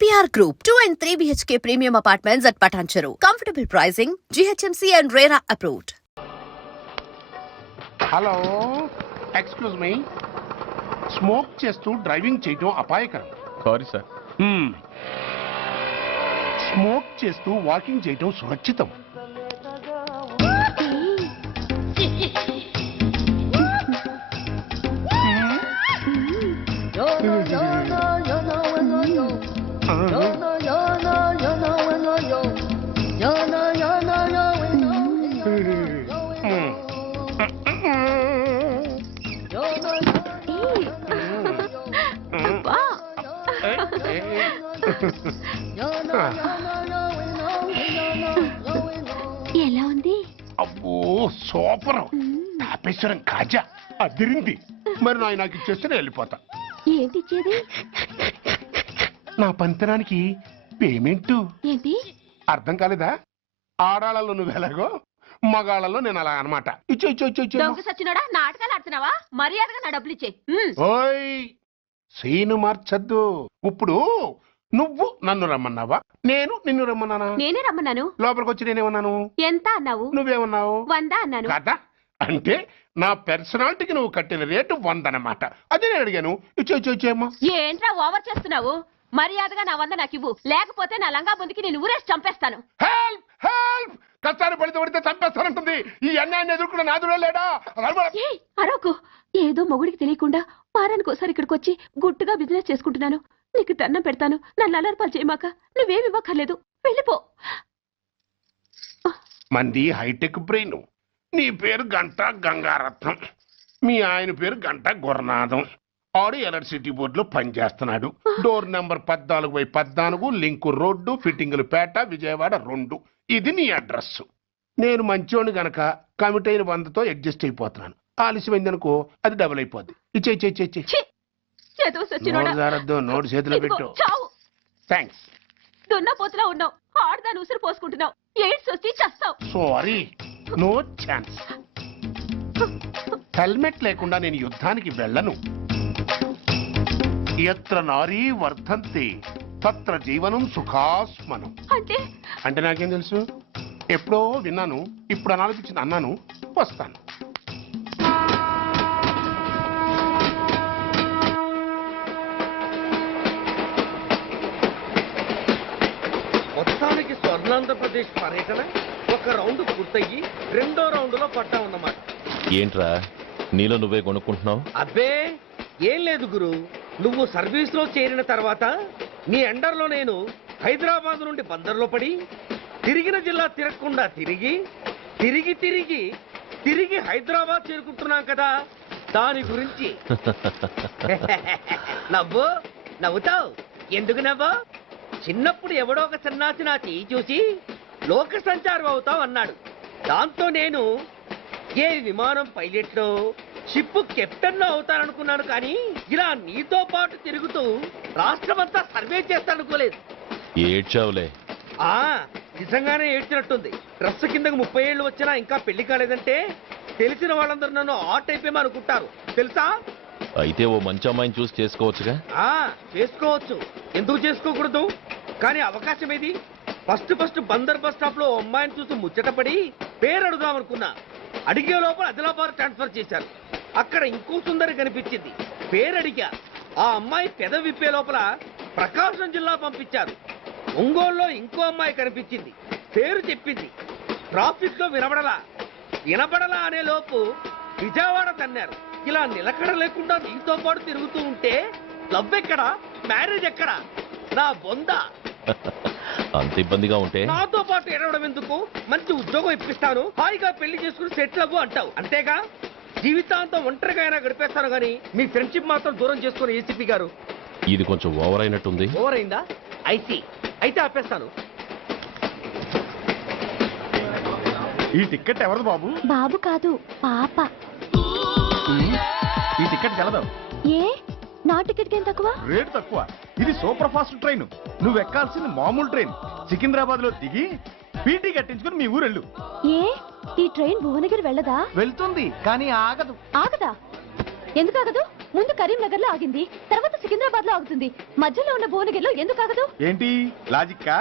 EPR Group, 2 and 3 BHK premium apartments at Patancheru. Comfortable pricing, GHMC and RERA approved. Hello excuse me smoke చేస్తూ driving చేయడం అపాయకరం. Sorry sir. Smoke చేస్తూ walking చేయడం సురక్షితం. ఎలా ఉంది? అబ్బో సూపర్. తాపేశ్వరం కాజా అదిరింది. మరి నాకు ఇచ్చేస్తే నేను వెళ్ళిపోతా. ఏంటి ఇచ్చేది? నా పంతనానికి పేమెంట్. ఏంటి అర్థం కాలేదా? ఆడాళ్ళలో నువ్వు ఎలాగో మగాళ్ళలో నేను అలా అనమాట. దొంగ సచ్చినోడా, నాటకాలు ఆడుతున్నావా? మర్యాదగా నా డబ్బులు ఇచ్చే. ఓయ్ సీను మార్చద్దు. ఇప్పుడు నువ్వు నన్ను రమ్మన్నావా, నేను నిన్ను రమ్మన్నానా? నేనే రమ్మన్నాను. లోపలికి వచ్చి నేనేమన్నాను? ఎంత అన్నావు? నువ్వేమన్నావు? 100 అన్నాను. కదా అంటే నా పర్సనాలిటీకి నువ్వు కట్టిన రేటు 100 అన్నమాట. అదే నేను అడిగాను. ఇచ్చేమ్మా. ఏంట్రా ఓవర్ చేస్తున్నావు? మర్యాదగా నా 100 నాకు ఇవ్వు, లేకపోతే నా లంగా బొందికి నేను ఊరేసి చంపేస్తాను. Help help. కష్టాన్ని పడితే చంపేస్తానంటుంది. ఈ అన్యాయాన్ని ఎదుర్కొన్న నాదుడే లేడా? అరవకు. ఏదో మొగుడికి తెలియకుండా వారానికి ఒకసారి ఇక్కడికి వచ్చి గుట్టుగా బిజినెస్ చేసుకుంటున్నాను. నీకు దండం పెడతాను, నన్ను అలర్పాలు చేయమాక. నువ్వేమి ఇవ్వక్కర్లేదు, వెళ్ళిపో. మంది హైటెక్ బ్రెయిన్. నీ పేరు గంట గంగారత్నం, మీ ఆయన పేరు గంట గురునాథం. ఆడు ఎలక్ట్రిసిటీ బోర్డులో పనిచేస్తున్నాడు. డోర్ నెంబర్ 14/14, లింకు రోడ్డు, ఫిట్టింగులు పేట, విజయవాడ 2. ఇది నీ అడ్రస్. నేను మంచోని గనక కమిట్ అయిన 100తో అడ్జస్ట్ అయిపోతున్నాను. ఆలస్యమైందనుకో అది డబుల్ అయిపోద్ది. ఇచ్చే నోటు చేతిలో పెట్టు. థ్యాంక్స్. దున్నపోతులా ఉన్నావు, ఆడదాని ఉసురు పోసుకుంటున్నావు. ఎయిడ్స్ వచ్చి చస్తావు. Sorry, no chance. హెల్మెట్ లేకుండా నేను యుద్ధానికి వెళ్ళను. ఎత్ర నారీ వర్ధంతి తత్ర జీవనం సుఖాస్మనం. అంటే నాకేం తెలుసు? ఎప్పుడో విన్నాను, ఇప్పుడు అనాలనిపించింది అన్నాను. వస్తాను. మొత్తానికి స్వర్ణాంధ్రప్రదేశ్ పర్యటన ఒక రౌండ్ పూర్తయ్యి 2వ రౌండ్ లో పట్టా ఉన్నమాట. ఏంట్రా నీలో నువ్వే కొనుక్కుంటున్నావు? అబ్బే ఏం లేదు గురు. నువ్వు సర్వీస్ లో చేరిన తర్వాత నీ అండర్లో నేను హైదరాబాద్ నుండి బందర్లో పడి తిరిగిన జిల్లా తిరగకుండా తిరిగి తిరిగి తిరిగి తిరిగి హైదరాబాద్ చేరుకుంటున్నాం కదా, దాని గురించి. నవ్వుతావు ఎందుకు నవ్వు? చిన్నప్పుడు ఎవడో ఒక సన్నాసి నా చేయి చూసి లోక సంచారం అవుతావు అన్నాడు. దాంతో నేను ఏ విమానం పైలట్లో, షిప్ కెప్టెన్ లో అవుతాననుకున్నాను. కానీ ఇలా నీతో పాటు తిరుగుతూ రాష్ట్రమంతా సర్వే చేస్తాననుకోలేదు. ఏడ్చావులే. నిజంగానే ఏడ్చినట్టుంది. డ్రెస్ కిందకు 30 ఏళ్ళు వచ్చినా ఇంకా పెళ్లి కాలేదంటే తెలిసిన వాళ్ళందరూ నన్ను ఆర్ట్ అయిపోయి అనుకుంటారు తెలుసా? అయితే ఓ మంచి అమ్మాయిని చూసి చేసుకోవచ్చుగా. చేసుకోవచ్చు, ఎందుకు చేసుకోకూడదు? కానీ అవకాశం ఏది? ఫస్ట్ బందర్ బస్ స్టాప్ లో అమ్మాయిని చూసి ముచ్చటపడి పేరు అడుగుదామనుకున్నా. అడిగే లోపల ఆదిలాబాద్ ట్రాన్స్ఫర్ చేశారు. అక్కడ ఇంకో సుందరి కనిపించింది, పేరు అడిగా. ఆ అమ్మాయి పెద విప్పే లోపల ప్రకాశం జిల్లా పంపించారు. ఒంగోలులో ఇంకో అమ్మాయి కనిపించింది, పేరు చెప్పింది. ట్రాఫిక్ లో వినబడలా అనే లోపు విజయవాడ తన్నారు. ఇలా నిలకడ లేకుండా నీతో పాటు తిరుగుతూ ఉంటే లవ్ ఎక్కడా, మ్యారేజ్ ఎక్కడా? నా బొంద. అంత ఇబ్బందిగా ఉంటే నాతో పాటు ఎడవడం ఎందుకు? మంచి ఉద్యోగం ఇప్పిస్తాను, హాయిగా పెళ్లి చేసుకుని సెటిల్ అవ్వు అంటావు అంతేగా? జీవితాంతం ఒంటరిగా అయినా గడిపేస్తాను కానీ మీ ఫ్రెండ్షిప్ మాత్రం దూరం చేసుకుని ఏసీపీ గారు. ఇది కొంచెం ఓవర్ అయినట్టుంది. ఓవర్ అయిందా? అయితే ఆపేస్తాను. ఈ టికెట్ ఎవరిది బాబు? బాబు కాదు, పాప. ఈ టికెట్ గలదు. ఏ నా టికెట్ ఏం తక్కువ? రేటు తక్కువ. ఇది సూపర్ ఫాస్ట్ ట్రైన్. నువ్వు ఎక్కాల్సింది మామూలు ట్రైన్. సికింద్రాబాద్ లో దిగి పీటీ కట్టించుకుని మీ ఊరెళ్ళు. ఏ ఈ ట్రైన్ భువనగిరి వెళ్ళదా? వెళ్తుంది కానీ ఆగదు. ఆగదా? ఎందుకు ఆగదు? ముందు కరీంనగర్ లో ఆగింది, తర్వాత సికింద్రాబాద్ లో ఆగుతుంది. మధ్యలో ఉన్న భువనగిరిలో ఎందుకు ఆగదు? ఏంటి లాజిక్కా?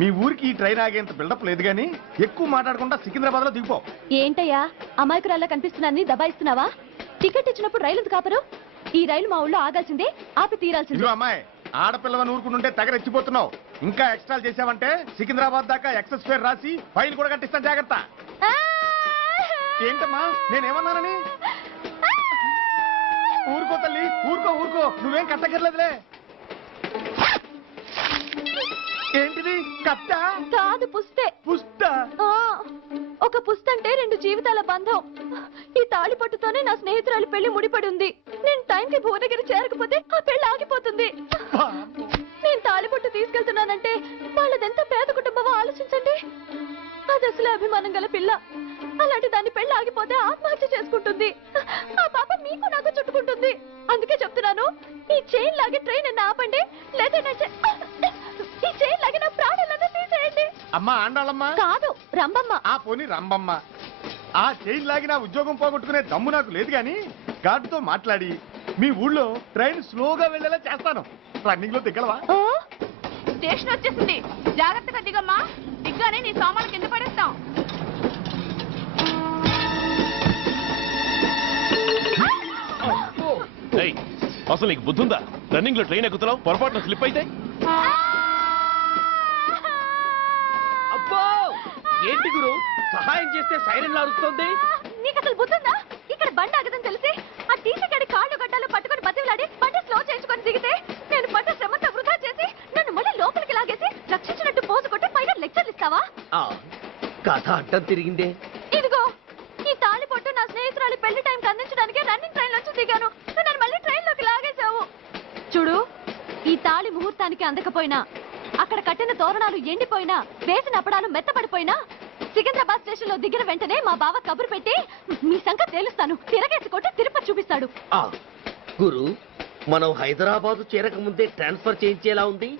మీ ఊరికి ఈ ట్రైన్ ఆగేంత బిల్డప్ లేదు గానీ ఎక్కువ మాట్లాడకుండా సికింద్రాబాద్ లో దిగిపో. ఏంటయ్యా అమాయకురాల్లా కనిపిస్తున్నాన్ని దబాయిస్తున్నావా? టికెట్ ఇచ్చినప్పుడు రైలు ఎందుకు ఆపరు? ఈ రైలు మా ఊళ్ళో ఆగాల్సిందే, ఆపి తీరాల్సిందే. ఇదిగో అమ్మాయి, ఆడపిల్లవని ఊరుకుంటుంటే తగరెచ్చిపోతున్నావు. ఇంకా ఎక్స్ట్రా చేసావంటే సికింద్రాబాద్ దాకా ఎక్సెస్ ఫేర్ రాసి ఫైల్ కూడా కట్టిస్తాను, జాగ్రత్త. ఆ! ఏంటమ్మా నేనేమన్నానని? ఊరుకో తల్లి, ఊరుకో ఊరుకో, నువ్వేం కట్టగర్లేదులే. ఏంటిది కట్ట? కాదు పుస్తే. పుష్ట? ఆ, ఒక పుస్తంటే 2 జీవితాల బంధం. ఈ తాళి పట్టుతోనే నా స్నేహితురాలి పెళ్లి ముడిపడి ఉంది. నేను టైంకి భువనగిరి చేరకపోతే ఆ పెళ్లి ఆగిపోతుంది. నేను తాళి పట్టు తీసుకెళ్తున్నానంటే వాళ్ళదెంత పేద కుటుంబమో ఆలోచించండి. అది అసలు అభిమానం గల పిల్ల. అలాంటి దాని పెళ్లి ఆగిపోతే ఆత్మహత్య చేసుకుంటుంది. ఆ పాప మీకు నాకు చుట్టుకుంటుంది. అందుకే చెప్తున్నాను, ఈ చైన్ లాగి ట్రైన్ అన్న ఆపండి, లేదా ఈ చైన్ లాగి నా ప్రాణాలను తీసేయండి. అమ్మా ఆండాళమ్మా? కాదు రంబమ్మ. ఆ పోని రంబమ్మ. ఆ చైన్ లాగి నా ఉద్యోగం పోగొట్టుకునే దమ్ము నాకు లేదు గాని గార్డుతో మాట్లాడి మీ ఊళ్ళో ట్రైన్ స్లోగా వెళ్ళేలా చేస్తాను. రన్నింగ్ లో దిగలవా? ఆ? స్టేషన్ వచ్చేసింది, జాగ్రత్తగా దిగమ్మా. దిగ్గానే నీ సామాన్లు కింద పడేస్తాం. ఏయ్, అసలు నీకు బుద్ధుందా? రన్నింగ్ లో ట్రైన్ ఎక్కుతున్నావు, పొరపాటున స్లిప్ అయితే? అబ్బో ఏంటి గురు, సహాయం చేస్తే సైరన్ అరుస్తోంది. నీకు అసలు బుద్ధుందా? ఇక్కడ బండి ఆగదని తెలిసి ఆ టీసీ గడి కాళ్ళు గడ్డాలు పట్టుకొని బతిలాడి బండి స్లో చేయించుకొని దిగితే నేను పడ్డ శ్రమంతా వృధా చేసి నన్ను మళ్ళీ లోపలికి లాగేసి రక్షించినట్టు పోజు కొట్టి పైన లెక్చర్లు ఇస్తావా? ఆ, కథ అడ్డం తిరిగిందే. ఇదిగో ఈ తాళి పొట్టు నా స్నేహితురాలి పెళ్లి టైంకి అందించడానికి రన్నింగ్ ట్రైన్ నుంచి దిగాను. నువ్వు నన్ను మళ్ళీ ట్రైన్ లోకి లాగేశావు. చూడు, ఈ తాళి ముహూర్తానికి అందకపోయినా, అక్కడ కట్టిన తోరణాలు ఎండిపోయినా, వేసిన అప్పడాలు మెత్తపడిపోయినా, సికింద్రాబాద్ స్టేషన్ లో దిగిన వెంటనే మా బావ కబురు పెట్టి మీ సంగతి తేలుస్తాను, తిరగేసి కొట్టి తిరుపతి చూపిస్తాడు. ఆ గురు, మనం హైదరాబాదు చేరక ముందే ట్రాన్స్ఫర్ చేయించేలా ఉంది.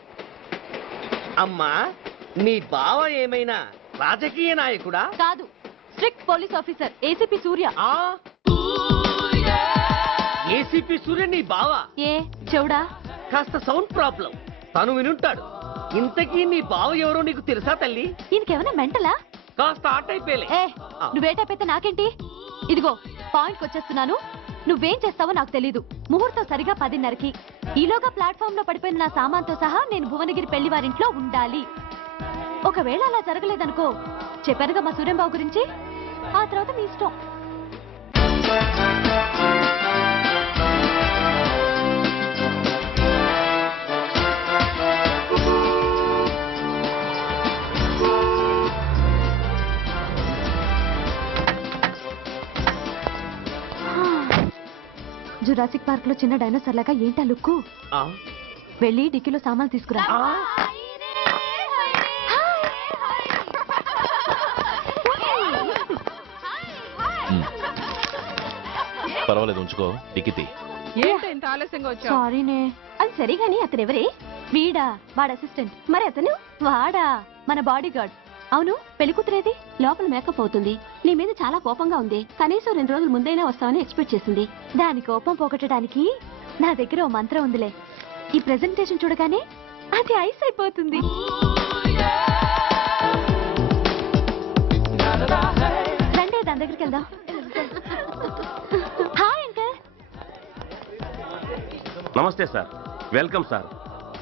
అమ్మా, నీ బావ ఏమైనా రాజకీయ నాయకుడా? కాదు, స్ట్రిక్ట్ పోలీస్ ఆఫీసర్ ఏసీపీ సూర్య. ఆ ఏసీపీ సూర్య నీ బావ? ఏ చెవుడా? కాస్త సౌండ్ ప్రాబ్లం, తను వినుంటాడు. ఇంతకీ నీ బావ ఎవరో నీకు తెలుసా తల్లి? ఈయనకేమైనా మెంటలా? కాస్త ఆట అయిపోయలే. ఏ నువ్వేటైతే నాకేంటి? ఇదిగో పాయింట్కి వచ్చేస్తున్నాను. నువ్వేం చేస్తావో నాకు తెలీదు. ముహూర్తం సరిగా 10:30కి. ఈలోగా ప్లాట్ఫామ్ లో పడిపోయిన నా సామాన్తో సహా నేను భువనగిరి పెళ్లి వారింట్లో ఉండాలి. ఒకవేళ అలా జరగలేదనుకో, చెప్పానుగా మా సూర్యంబాబు గురించి, ఆ తర్వాత మీ ఇష్టం. జురాసిక్ పార్క్ లో చిన్న డైనోసార్ లాగా ఏంటా లుక్కు? ఆ, వెళ్ళి డిక్కీలో సామాన్లు తీసుకురా. ఆ, పర్వాలేదు, ఉంచుకో. టికెట్ ఏంటి ఇంత ఆలస్యంగా వచ్చావు? సారీనే. అది సరిగాని అతను ఎవరే? వీడా, వాడ అసిస్టెంట్. మరి అతను? వాడా, మన బాడీ గార్డ్. అవును, పెళ్లి కూతురేది? లోపల మేకప్ అవుతుంది. నీ మీద చాలా కోపంగా ఉంది. కనీసం 2 రోజుల ముందైనా వస్తావని ఎక్స్పెక్ట్ చేసింది. దాని కోపం పోగొట్టడానికి నా దగ్గర ఓ మంత్రం ఉందిలే. ఈ ప్రెజెంటేషన్ చూడగానే అది ఐస్ అయిపోతుంది. రండి, దాని దగ్గరికి వెళ్దాం. Hi uncle. నమస్తే సార్, వెల్కమ్ సార్.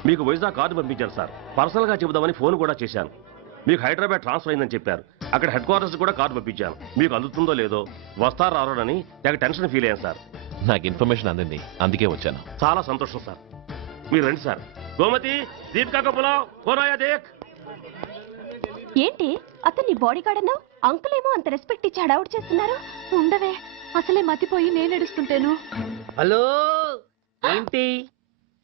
మీకు వైజాగ్ కార్డు పంపించాను సార్. పర్సనల్ గా చెబుదామని ఫోన్ కూడా చేశాను. మీకు హైదరాబాద్ ట్రాన్స్ఫర్ అయిందని చెప్పారు. అక్కడ హెడ్ క్వార్టర్స్ కూడా కార్డు పంపించాను. మీకు అందుతుందో లేదో, వస్తారో రారోనని తెగ టెన్షన్ ఫీల్ అయ్యాను సార్. నాకు ఇన్ఫర్మేషన్ అందింది, అందుకే వచ్చాను. చాలా సంతోషం సార్. మీరు రండి సార్. గోమతి, దీపికా కపులావ్, కోనాయా దేక్. ఏంటి అతన్ని బాడీ గార్డ్ అన్నావు? అంకుల్ ఏమో అంత రెస్పెక్ట్ ఇచ్చి హడావుడు చేస్తున్నారు. ఉండవే, అసలే మతిపోయి నేను ఎడుస్తుంటేను. హలో, ఏంటి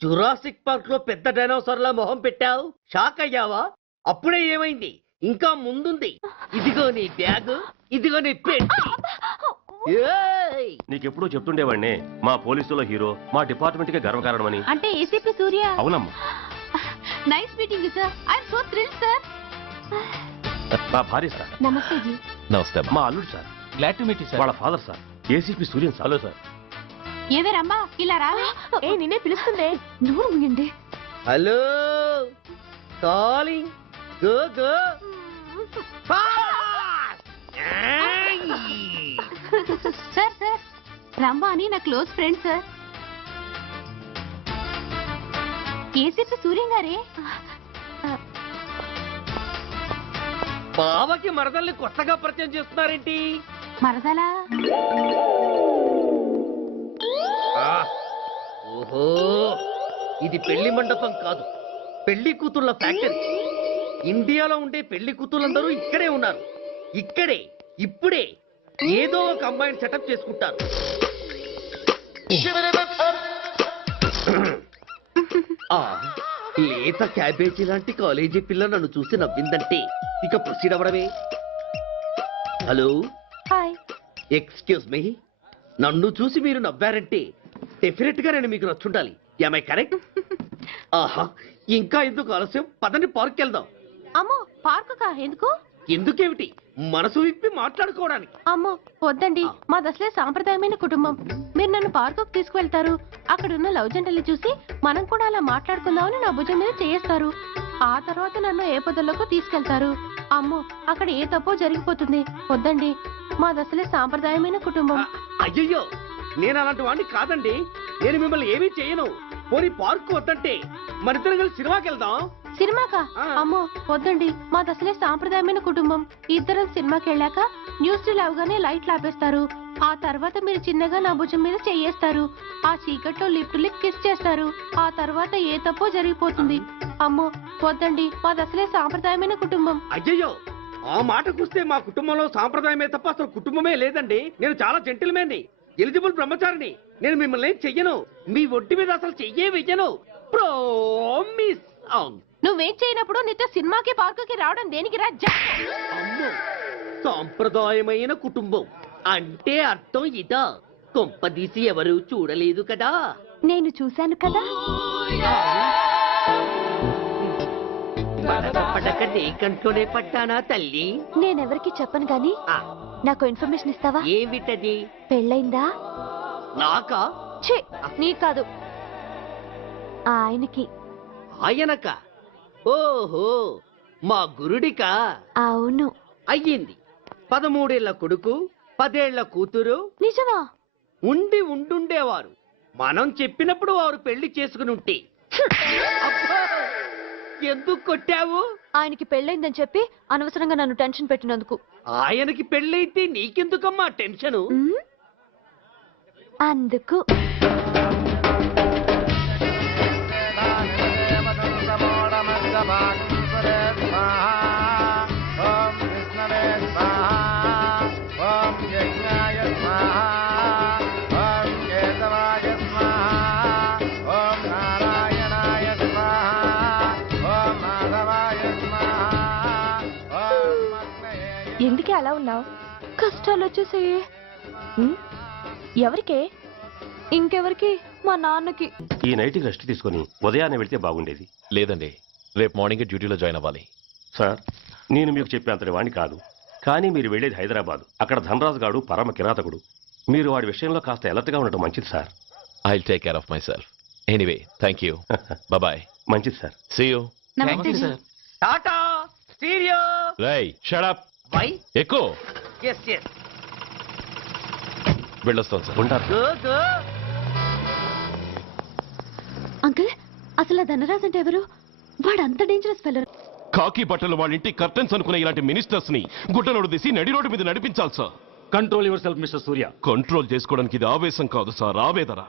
జురాసిక్ పార్క్ లో పెద్ద డైనోసార్ లా మొహం పెట్టావు? షాక్ అయ్యావా? అప్పుడే ఏమైంది? ఇంకా ముందుంది. ఇదిగో నీ బ్యాగ్, ఇదిగో నీ పెట్టి. ఏయ్! నీకెప్పుడూ చెప్తుండేవాడిని, మా పోలీసులో హీరో, మా డిపార్ట్మెంట్ కి గర్వకారణమని. అంటే ఏసీపీ సూర్య. అవునమ్మా. Nice meeting you sir. I am so thrilled sir. నా భార్య సార్. నమస్తే జీ. నమస్తే అమ్మా. మా అల్లుడు sir. Glad to meet you sir. వాళ్ళ father sir, ACP Suryan sir. Hello sir. ఏవే రమ్మా ఇలా రావే. ఏ నిన్నే పిలుస్తుందే. నోరు ముయండి. Hello calling go go sir sir రమ్మ అని నా close friend sir. ACP Suryam గారే. బావకి మరదల్ని కొత్తగా పరిచయం చేస్తున్నారేంటి? మరదలా? ఓహో, ఇది పెళ్లి మండపం కాదు, పెళ్లి కూతుళ్ళ ఫ్యాక్టరీ. ఇండియాలో ఉండే పెళ్లి కూతుళ్ళందరూ ఇక్కడే ఉన్నారు. ఇక్కడే ఇప్పుడే ఏదో ఒక అమ్మాయిని సెటప్ చేసుకుంటారు. ఆ, లేత క్యాబేజీ లాంటి కాలేజీ పిల్ల నన్ను చూసి నవ్విందంటే ఇక ప్రొసీడ్ అవ్వడమే. Hello, hi. ఎక్స్క్యూజ్ మీ, నన్ను చూసి మీరు నవ్వారంటే డెఫినెట్ గా నేను మీకు నచ్చుండాలి. ఏమై కరెక్ట్? ఆహా, ఇంకా ఎందుకు ఆలస్యం? పదండి పార్క్ వెళ్దాం. అమ్మో పార్కు కా ఎందుకు? ఎందుకేమిటి, మనసు విప్పి మాట్లాడుకోవడానికి. అమ్మో వద్దండి, మాది అసలే సాంప్రదాయమైన కుటుంబం. మీరు నన్ను పార్కుకు తీసుకువెళ్తారు, అక్కడున్న లవ్ జంటలు చూసి మనం కూడా అలా మాట్లాడుకుందామని నా భుజం మీద చేస్తారు. ఆ తర్వాత నన్ను ఏ పొదల్లోకి తీసుకెళ్తారు. అమ్మో అక్కడ ఏ తప్పో జరిగిపోతుంది. వద్దండి, మాది అసలే సాంప్రదాయమైన కుటుంబం. అయ్యయ్యో, నేను అలాంటి వాడిని కాదండి. నేను మిమ్మల్ని ఏమీ చేయను. పోనీ పార్క్ వద్దంటే మరిద్దరం కలిసి సినిమాకి వెళ్దాం. సినిమాకా? ఆ. అమ్మో వద్దండి, మాది అసలే సాంప్రదాయమైన కుటుంబం. ఇద్దరం సినిమాకి వెళ్ళాక న్యూస్ అవగానే లైట్లు ఆపేస్తారు. ఆ తర్వాత మీరు చిన్నగా నా భుజం మీద చెయ్యేస్తారు. ఆ చీకట్లో లిప్ టు లిప్ కిస్ చేస్తారు. ఆ తర్వాత ఏ తప్పో జరిగిపోతుంది. అమ్మో వద్దండి, మాది అసలే సాంప్రదాయమైన కుటుంబం. అయ్యయ్యో, ఆ మాటకొస్తే మా కుటుంబంలో సాంప్రదాయమే తప్ప అసలు కుటుంబమే లేదండి. నేను చాలా జెంటిల్మెన్ని, ఎలిజిబుల్ బ్రహ్మచారిని. నేను మిమ్మల్ని ఏం చెయ్యను. మీ ఒంటి మీద అసలు చెయ్యే వెయ్యను. ప్రామిస్. నువ్వేం చేయనప్పుడు నీతో సినిమాకి పార్కుకి రావడం దేనికి రా? అమ్మో, సాంప్రదాయమైన కుటుంబం అంటే అర్థం ఇదా? కొంపదీసి ఎవరు చూడలేదు కదా? నేను చూశాను కదా. పడక నీ కంట్లోనే పడ్డానా తల్లి? నేనెవరికి చెప్పను గాని ఆ, నాకు ఇన్ఫర్మేషన్ ఇస్తావా? ఏమిటది? పెళ్ళైందా? నాకా? ఛీ, నీకు కాదు, ఆయనకి. ఆయనక? ఓహో, మా గురుడికా? అవును. అయ్యింది. 13 ఏళ్ల కొడుకు, 10 ఏళ్ల కూతురు నిజమా? ఉండుండేవారు. మనం చెప్పినప్పుడు వారు పెళ్లి చేసుకుని ఉంటే. అబ్బా, ఎందుకు కొట్టావు? ఆయనకి పెళ్ళైందని చెప్పి అనవసరంగా నన్ను టెన్షన్ పెట్టినందుకు. ఆయనకి పెళ్ళైతే నీకెందుకమ్మా టెన్షను? ఉమ్, అందుకు. ఎందుకే అలా ఉన్నావు? కష్టాలు వచ్చేసాయి. ఎవరికే? ఇంకెవరికి? మా నాన్నకి. ఈ నైట్ రెస్ట్ తీసుకొని ఉదయాన్నే వెళ్తే బాగుండేది. లేదండి, రేపు మార్నింగ్ డ్యూటీలో జాయిన్ అవ్వాలి. సార్, నేను మీకు చెప్పేంతటి వాణ్ణి కాదు, కానీ మీరు వెళ్ళేది హైదరాబాద్. అక్కడ ధనరాజు గాడు పరమ కిరాతకుడు. మీరు వాడి విషయంలో కాస్త అలర్ట్గా ఉండటం మంచిది సార్. I will take care of myself. Anyway, thank you. Bye. మంచిది సార్. See you. నమస్తే సార్. Tata stereo. రై షట్ అప్. వై? ఎక్కువ ఎస్ ఎస్. వెళ్ళొస్తాను సార్. ఉంటారు. Go go. అంకుల్, అసలు ఆ ధనరాజ్ అంటే ఎవరు? వాడు అంత డేంజరస్ ఫెల్లర్. కాకి బట్టలు వాళ్ళ ఇంటి కర్టెన్స్ అనుకునే ఇలాంటి మినిస్టర్స్ ని గుడ్డలోడు తీసి నడి రోడ్డు మీద నడిపించాలి sir. Control your self mister Surya. Control చేసుకోవడానికి ఇది ఆవేశం కాదు సార్, ఆవేదన.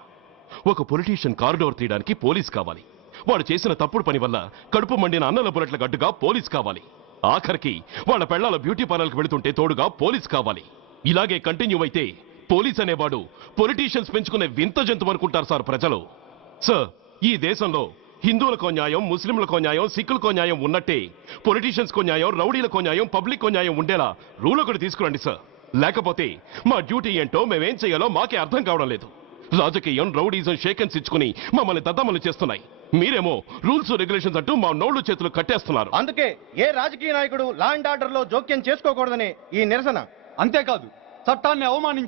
ఒక పొలిటీషియన్ కారిడోర్ తీయడానికి పోలీస్ కావాలి. వాడు చేసిన తప్పుడు పని వల్ల కడుపు మండిన అన్నల బుల్లెట్ల గడ్డుగా పోలీస్ కావాలి. ఆఖరికి వాళ్ళ పెళ్లాల బ్యూటీ పార్లర్కి వెళుతుంటే తోడుగా పోలీస్ కావాలి. ఇలాగే కంటిన్యూ అయితే పోలీస్ అనేవాడు పొలిటీషియన్స్ పెంచుకునే వింత జంతువు అనుకుంటారు సార్ ప్రజలు. సార్, ఈ దేశంలో హిందువులకో న్యాయం, ముస్లింలకో న్యాయం, సిక్కులకో న్యాయం ఉన్నట్టే పొలిటీషియన్స్ కో న్యాయం, రౌడీలకో న్యాయం, పబ్లిక్ కో న్యాయం ఉండేలా రూల్ ఒకటి తీసుకురండి సార్. లేకపోతే మా డ్యూటీ ఏంటో మేమేం చేయాలో మాకే అర్థం కావడం లేదు. రాజకీయం, రౌడీజం షేకెన్స్ ఇచ్చుకుని మమ్మల్ని దద్దమలు చేస్తున్నాయి. మీరేమో రూల్స్ రెగ్యులేషన్స్ అంటూ మా నోళ్లు చేతులు కట్టేస్తున్నారు. అందుకే ఏ రాజకీయ నాయకుడు లా అండ్ ఆర్డర్ లో జోక్యం చేసుకోకూడదని ఈ నిరసన. అంతేకాదు, చట్టాన్ని అవమానించి